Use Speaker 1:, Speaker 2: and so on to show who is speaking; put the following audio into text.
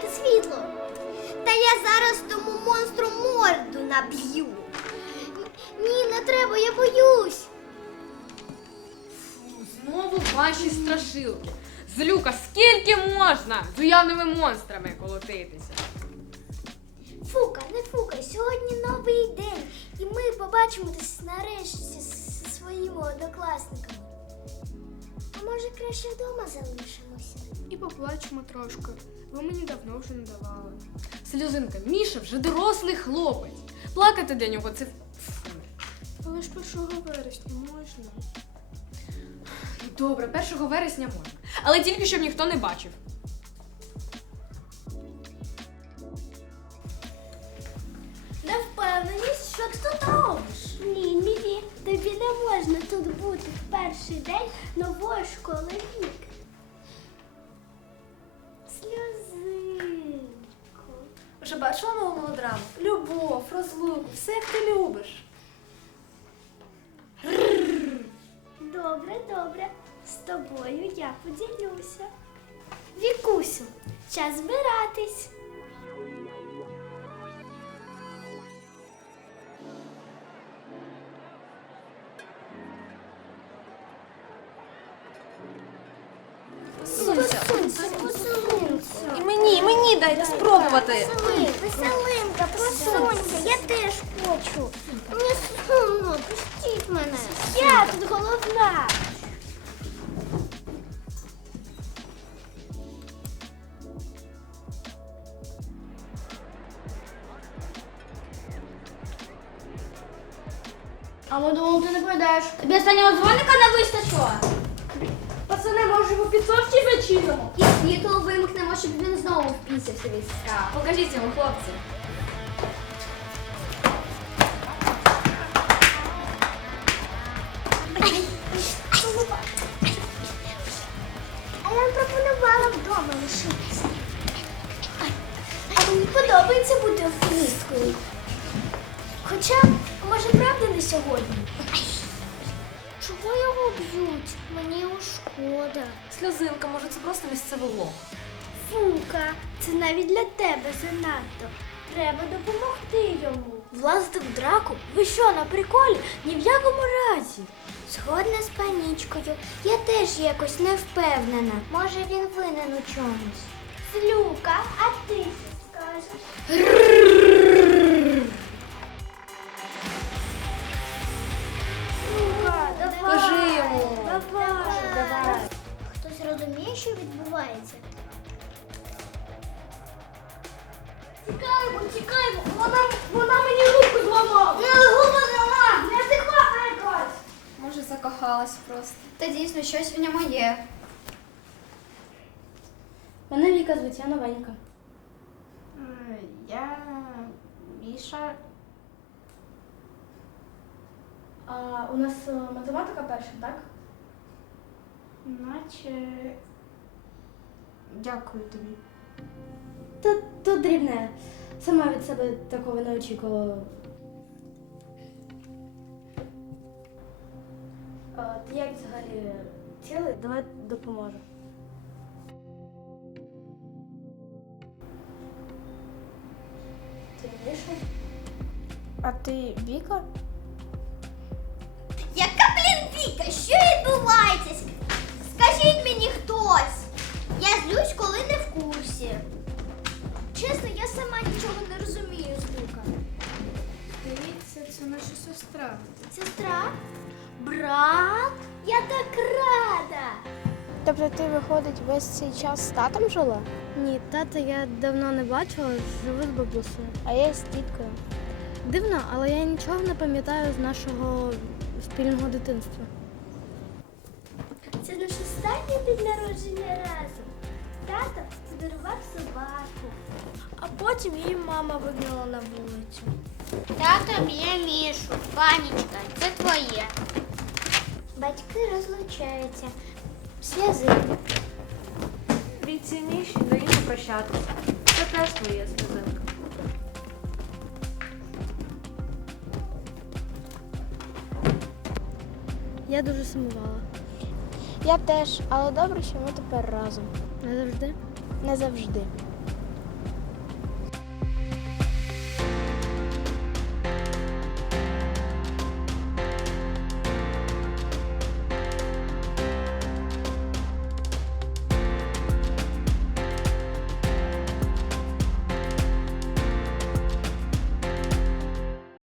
Speaker 1: вимикайте світло. Та я зараз тому монстру морду наб'ю. Ні, не треба, я боюсь.
Speaker 2: Знову ваші страшилки. Злюка, скільки можна з уявними монстрами колотитися?
Speaker 1: Фука, не фукай, сьогодні новий день. І ми побачимось нарешті зі своїми однокласниками. А може краще вдома залишимося?
Speaker 3: І поплачемо трошки. Ви мені давно вже не давали.
Speaker 2: Сльозинка, Міша вже дорослий хлопець. Плакати для нього це...
Speaker 3: Але ж 1 вересня можна.
Speaker 2: Добре, 1 вересня можна. Але тільки, щоб ніхто не бачив.
Speaker 1: Невпевненість, що ти тут робиш? Ні, Мілі, тобі не можна тут бути в перший день нової школи вік. Сльозинко.
Speaker 4: Вже бачила нову мелодраму? Любов, розлуку, все як ти любиш.
Speaker 1: Добре, добре. З тобою я поділюся. Вікусю, час збиратись.
Speaker 4: Сунься.
Speaker 1: Посунься.
Speaker 4: І мені дайте спробувати.
Speaker 1: Веселинка, посунься, я теж хочу. Мені сумно, пустіть мене. Я тут головна.
Speaker 4: А ми думали, ти не прийдеш. Тобі останнього дзвоника не вистачило? Пацани, може у підсовці зачинимо? І світло вимкнемо, щоб він знову впісявся від страху. Покажіть йому, хлопці.
Speaker 1: А я пропонувала вдома лишитися. А мені подобається бути оптимісткою. Хоча, може, правда не сьогодні? Чого його б'ють? Мені його шкода.
Speaker 4: Сльозинка, може це просто місцевий лох.
Speaker 1: Фука, це навіть для тебе занадто. Треба допомогти йому. Влазити в драку? Ви що, на приколі? Ні в якому разі. Згодна з панічкою. Я теж якось не впевнена. Може, він винен у чомусь. Злюка, а ти що скажеш? Фука, давай.
Speaker 4: Кажи йому.
Speaker 1: Давай. Хтось розуміє, що відбувається? Тікаємо, вона мені руку зламала. Губа зламала, неадекватна якась.
Speaker 4: Може закохалась просто. Та дійсно, щось в ньому є.
Speaker 5: Мене Віка звуть, я новенька.
Speaker 3: Я Міша.
Speaker 5: А у нас математика перша, так?
Speaker 3: Наче. Дякую тобі.
Speaker 5: Та тут дрібне. Сама від себе такого не очікувала. Ти як взагалі цілий? Давай допоможу. Ти Міша?
Speaker 3: А ти Віка?
Speaker 1: Яка, Віка, що відбувається? Скажіть мені хтось. Я злюсь, коли не в курсі. Чесно, я сама нічого не розумію, Злюка.
Speaker 3: Дивіться, це наша сестра.
Speaker 1: Сестра? Брат? Я так рада.
Speaker 3: Тобто ти, виходить, весь цей час з татом жила?
Speaker 5: Ні, тата я давно не бачила, живу з бабусею.
Speaker 3: А я з тіткою.
Speaker 5: Дивно, але я нічого не пам'ятаю з нашого спільного дитинства.
Speaker 1: Це наш останній день народження разом. Тато подарував собаку.
Speaker 5: А потім її мама вигнала на вулицю.
Speaker 1: Тато б'є Мішу. Панічка, це твоє. Батьки розлучаються. Сльози.
Speaker 4: Від цієї Міші даю попрощатися. Це теж твоя сльозинка.
Speaker 5: Я дуже сумувала.
Speaker 3: Я теж, але добре, що ми тепер разом.
Speaker 5: Назавжди.
Speaker 3: Не завжди.